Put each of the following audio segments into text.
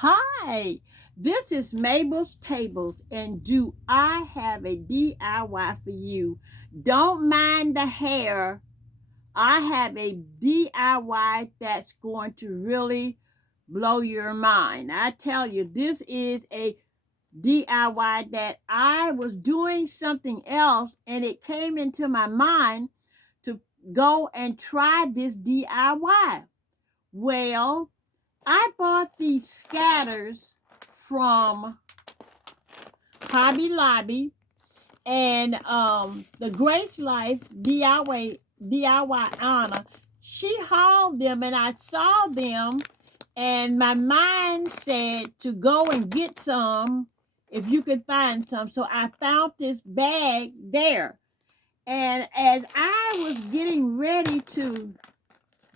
Hi, this is Mabel's Tables, and do I have a DIY for you? Don't mind the hair. I have a DIY that's going to really blow your mind. I tell you, this is a DIY that I was doing something else, and it came into my mind to go and try this DIY. Well, I bought these scatters from Hobby Lobby and the Grace Life DIY Anna. She hauled them and I saw them and my mind said to go and get some if you could find some. So I found this bag there. And as I was getting ready to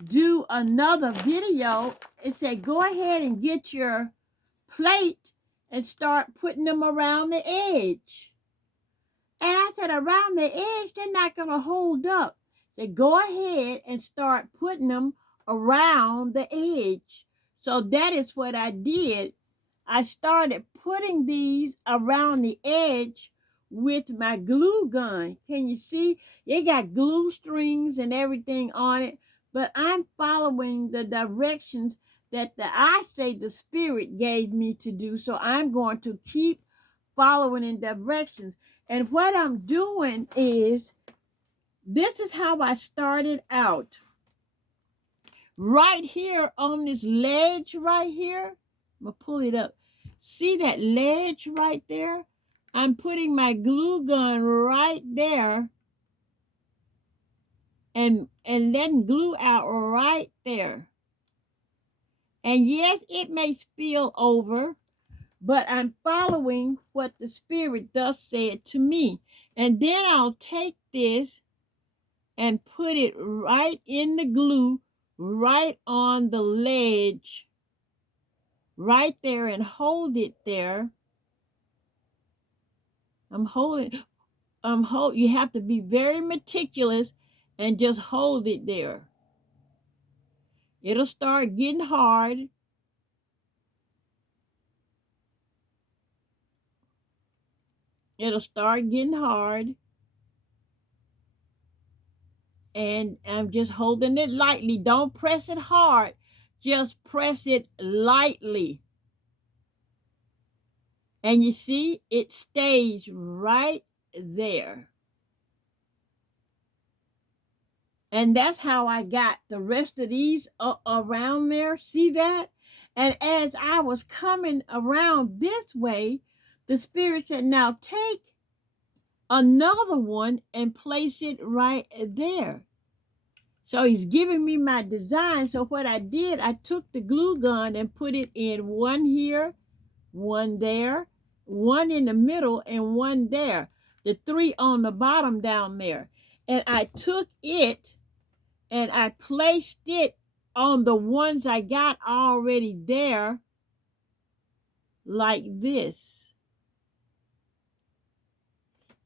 do another video, it said go ahead and get your plate and start putting them around the edge. And I said, around the edge, they're not going to hold up. So go ahead and start putting them around the edge. So that is what I did. I started putting these around the edge with my glue gun. Can you see? It got glue strings and everything on it, but I'm following the directions that I say the Spirit gave me to do. So I'm going to keep following in directions. And what I'm doing is, this is how I started out. Right here on this ledge right here, I'm going to pull it up. See that ledge right there? I'm putting my glue gun right there and letting glue out right there. And yes, it may spill over, but I'm following what the Spirit does say to me. And then I'll take this and put it right in the glue, right on the ledge, right there, and hold it there. You have to be very meticulous and just hold it there. It'll start getting hard. It'll start getting hard. And I'm just holding it lightly. Don't press it hard. Just press it lightly. And you see, it stays right there. And that's how I got the rest of these around there. See that? And as I was coming around this way, the Spirit said, now take another one and place it right there. So he's giving me my design. So what I did, I took the glue gun and put it in one here, one there, one in the middle, and one there. The three on the bottom down there. And I took it and I placed it on the ones I got already there, like this.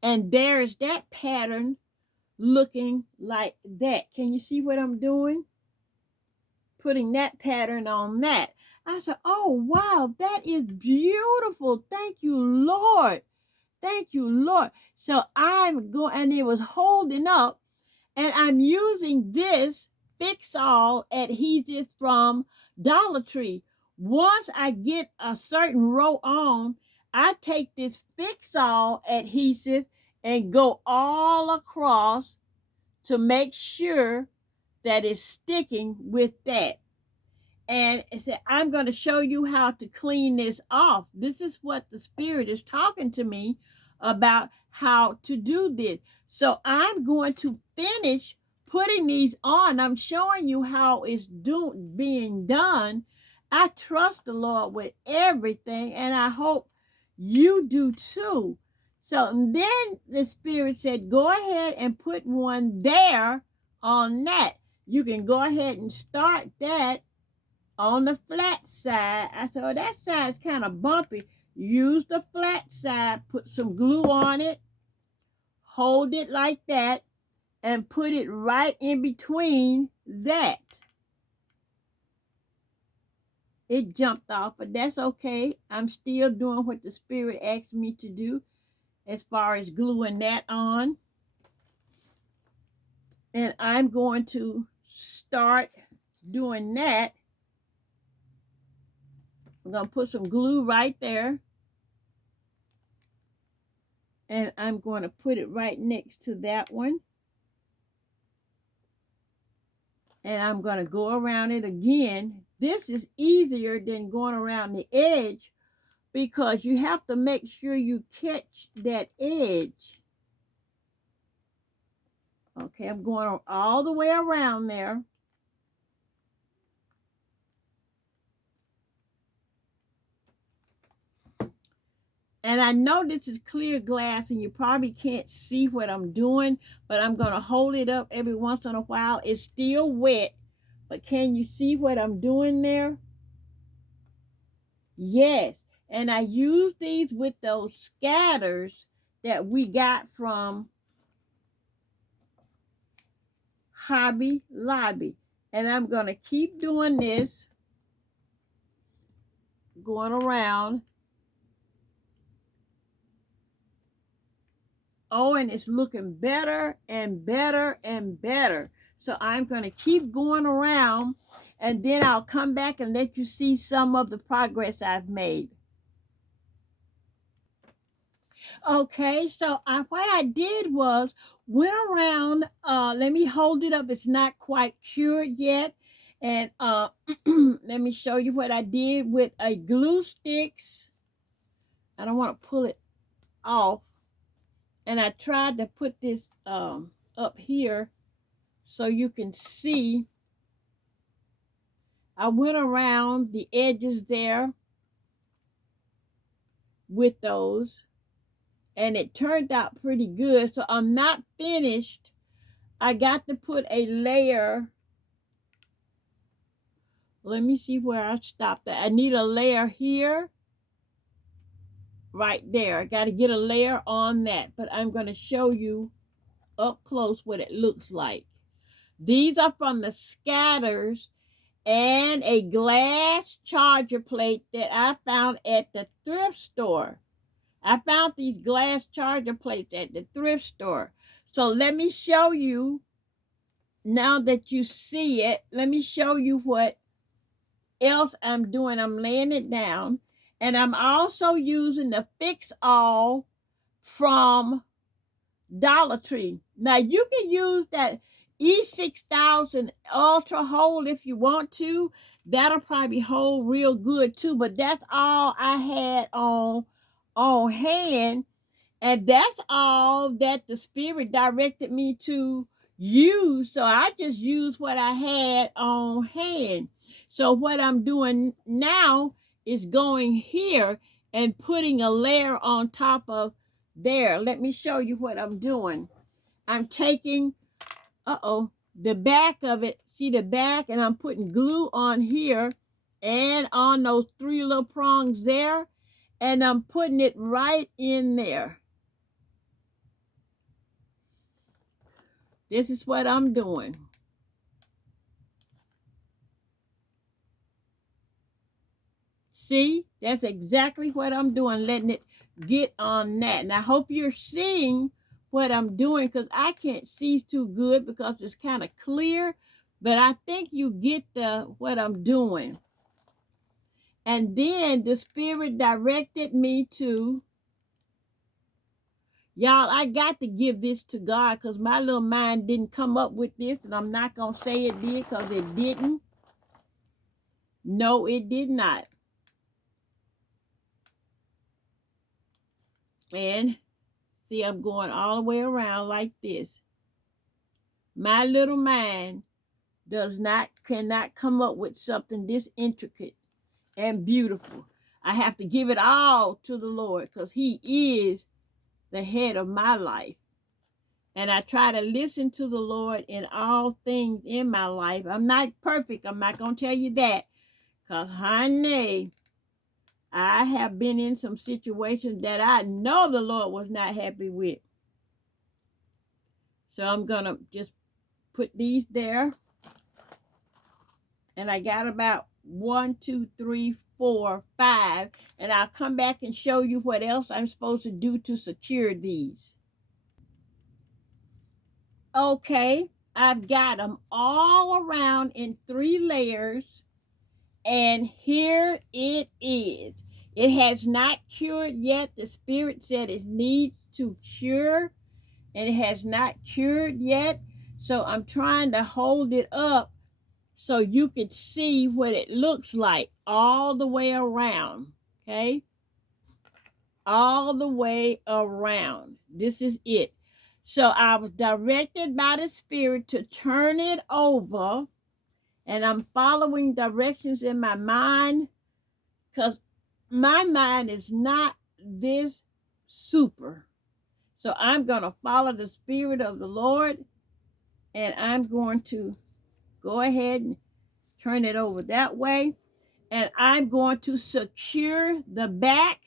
And there's that pattern looking like that. Can you see what I'm doing? Putting that pattern on that. I said, oh, wow, that is beautiful. Thank you, Lord. Thank you, Lord. So I'm going, and it was holding up, and I'm using this fix-all adhesive from Dollar Tree. Once I get a certain row on, I take this fix-all adhesive and go all across to make sure that it's sticking with that. And I said, I'm going to show you how to clean this off. This is what the Spirit is talking to me about, how to do this. So I'm going to finish putting these on. I'm showing you how it's being done. I trust the Lord with everything, and I hope you do too. So then the Spirit said, go ahead and put one there on that. You can go ahead and start that on the flat side. I said, oh, that side's kind of bumpy. Use the flat side, put some glue on it, hold it like that, and put it right in between that. It jumped off, but that's okay. I'm still doing what the Spirit asked me to do as far as gluing that on. And I'm going to start doing that. I'm going to put some glue right there. And I'm going to put it right next to that one. And I'm going to go around it again. This is easier than going around the edge because you have to make sure you catch that edge. Okay, I'm going all the way around there. And I know this is clear glass and you probably can't see what I'm doing, but I'm going to hold it up every once in a while. It's still wet, but can you see what I'm doing there? Yes. And I use these with those scatters that we got from Hobby Lobby. And I'm going to keep doing this, going around. Oh, and it's looking better and better and better. So I'm going to keep going around, and then I'll come back and let you see some of the progress I've made. Okay, so what I did was went around, let me hold it up. It's not quite cured yet. And let me show you what I did with a glue sticks. I don't want to pull it off. And I tried to put this up here so you can see. I went around the edges there with those, and it turned out pretty good. So I'm not finished. I got to put a layer. Let me see where I stopped at. I need a layer here, right there. I got to get a layer on that, but I'm going to show you up close what it looks like. These are from the scatters and a glass charger plate that I found at the thrift store. I found these glass charger plates at the thrift store. So let me show you, now that you see it, let me show you what else I'm doing. I'm laying it down, and I'm also using the Fix All from Dollar Tree. Now you can use that E6000 Ultra Hold if you want to. That'll probably hold real good too, but that's all I had on hand, and that's all that the Spirit directed me to use. So I just used what I had on hand. So what I'm doing now is going here and putting a layer on top of there. Let me show you what I'm doing. I'm taking, the back of it. See the back? And I'm putting glue on here and on those three little prongs there. And I'm putting it right in there. This is what I'm doing. See, that's exactly what I'm doing, letting it get on that. And I hope you're seeing what I'm doing, because I can't see too good because it's kind of clear, but I think you get what I'm doing. And then the Spirit directed me to, y'all, I got to give this to God because my little mind didn't come up with this, and I'm not going to say it did because it didn't. No, it did not. And see, I'm going all the way around like this. My little mind cannot come up with something this intricate and beautiful. I have to give it all to the Lord because He is the head of my life. And I try to listen to the Lord in all things in my life. I'm not perfect. I'm not going to tell you that. Because, honey, I have been in some situations that I know the Lord was not happy with. So I'm going to just put these there. And I got about 1, 2, 3, 4, 5, and I'll come back and show you what else I'm supposed to do to secure these. Okay, I've got them all around in 3 layers, and here it is. It has not cured yet. The Spirit said it needs to cure, and it has not cured yet. So I'm trying to hold it up so you could see what it looks like all the way around. Okay, all the way around. This is it. So I was directed by the Spirit to turn it over, and I'm following directions in my mind because my mind is not this super. So I'm going to follow the Spirit of the Lord, and I'm going to go ahead and turn it over that way. And I'm going to secure the back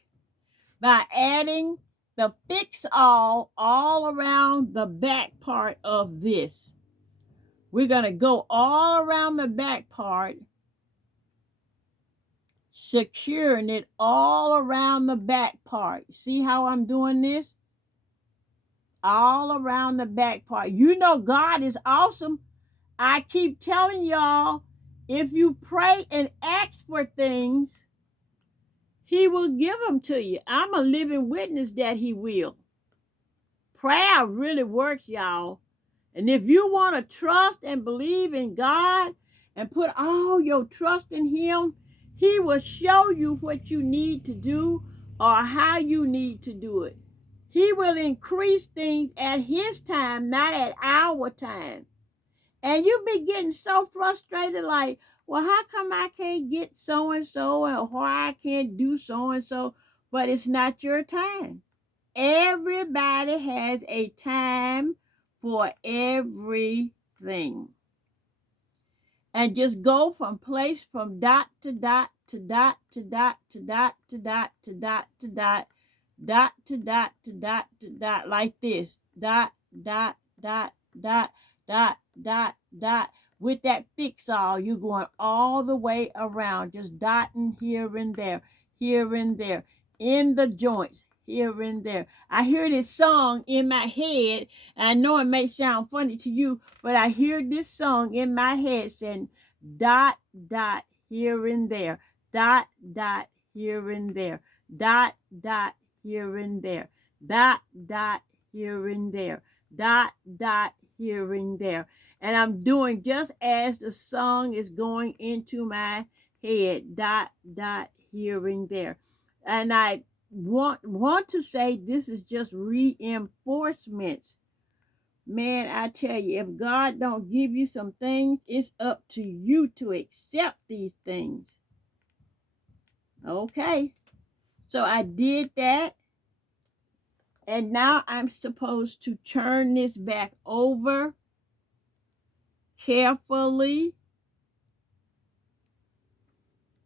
by adding the fix all around the back part of this. We're going to go all around the back part, securing it all around the back part. See how I'm doing this? All around the back part. You know God is awesome. I keep telling y'all, if you pray and ask for things, He will give them to you. I'm a living witness that He will. Prayer really works, y'all. And if you want to trust and believe in God and put all your trust in Him, He will show you what you need to do or how you need to do it. He will increase things at His time, not at our time. And you be getting so frustrated like, well, how come I can't get so-and-so and why I can't do so-and-so? But it's not your time. Everybody has a time for everything. And just go from dot to dot to dot to dot to dot to dot to dot to dot, dot to dot to dot to dot, like this. Dot, dot, dot, dot, dot, dot, dot. With that fix all, you're going all the way around, just dotting here and there, in the joints, here and there. I hear this song in my head. I know it may sound funny to you, but I hear this song in my head saying, dot, dot, here and there, dot, dot, here and there, dot, dot, here and there, dot, dot, here and there, dot, dot, here and there. And I'm doing just as the song is going into my head, dot, dot, here and there. And I want to say this is just reinforcements. Man, I tell you, if God don't give you some things, it's up to you to accept these things. Okay, so I did that, and now I'm supposed to turn this back over carefully.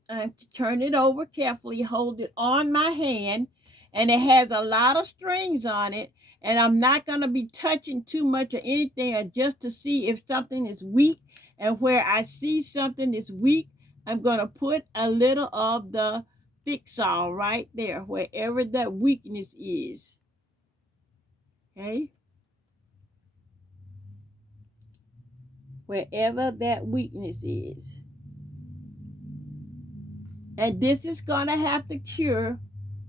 I have to turn it over carefully, hold it on my hand, and it has a lot of strings on it, and I'm not going to be touching too much or anything just to see if something is weak, and where I see something is weak, I'm going to put a little of the fix-all right there, wherever that weakness is. Okay? Wherever that weakness is. And this is going to have to cure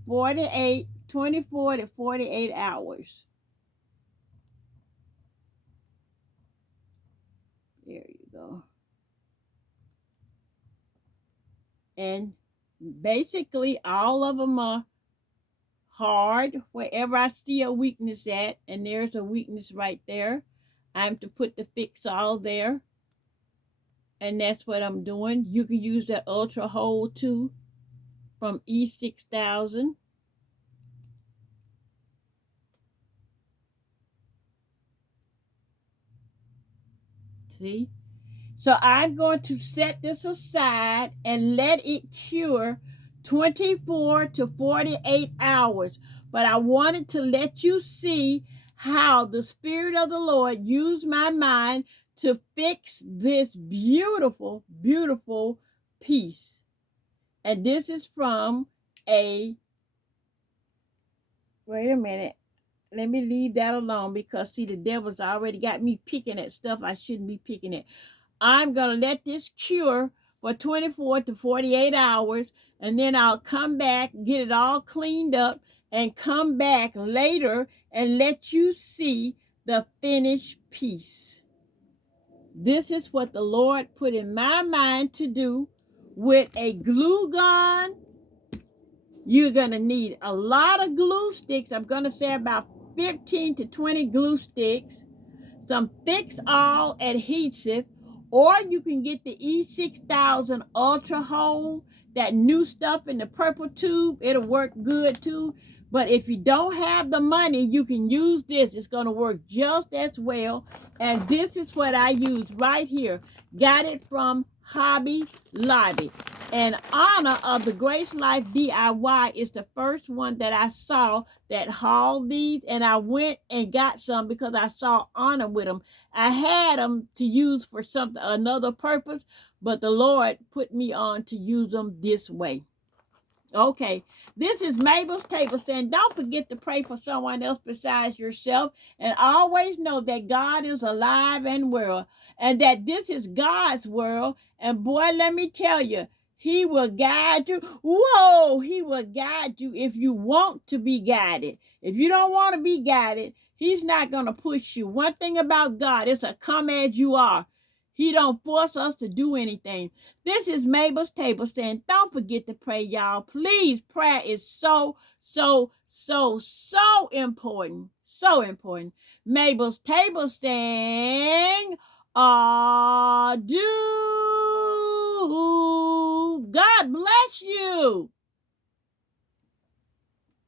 24 to 48 hours. There you go. And basically, all of them are hard. Wherever I see a weakness at, and there's a weakness right there, I'm to put the fix all there. And that's what I'm doing. You can use that Ultra Hold too from E6000. See? So I'm going to set this aside and let it cure 24 to 48 hours. But I wanted to let you see how the Spirit of the Lord used my mind to fix this beautiful, beautiful peace. And this is from a, wait a minute. Let me leave that alone because, see, the devil's already got me picking at stuff I shouldn't be picking at. I'm going to let this cure for 24 to 48 hours, and then I'll come back, get it all cleaned up, and come back later and let you see the finished piece. This is what the Lord put in my mind to do with a glue gun. You're going to need a lot of glue sticks. I'm going to say about 15 to 20 glue sticks, some Fix All adhesive, or you can get the E6000 Ultra Hold, that new stuff in the purple tube. It'll work good too. But if you don't have the money, you can use this. It's going to work just as well. And this is what I use right here. Got it from Hobby Lobby. And Honor of the Grace Life DIY is the first one that I saw that hauled these, and I went and got some because I saw Honor with them. I had them to use for something, another purpose, but the Lord put me on to use them this way. Okay, this is Mabel's table saying, don't forget to pray for someone else besides yourself, and always know that God is alive and well, and that this is God's world. And boy, let me tell you, he will guide you. Whoa, he will guide you if you want to be guided. If you don't want to be guided, he's not going to push you. One thing about God, it's a come as you are. He don't force us to do anything. This is Mabel's table saying, don't forget to pray, y'all. Please, prayer is so important. So important. Mabel's table saying, adieu. God bless you.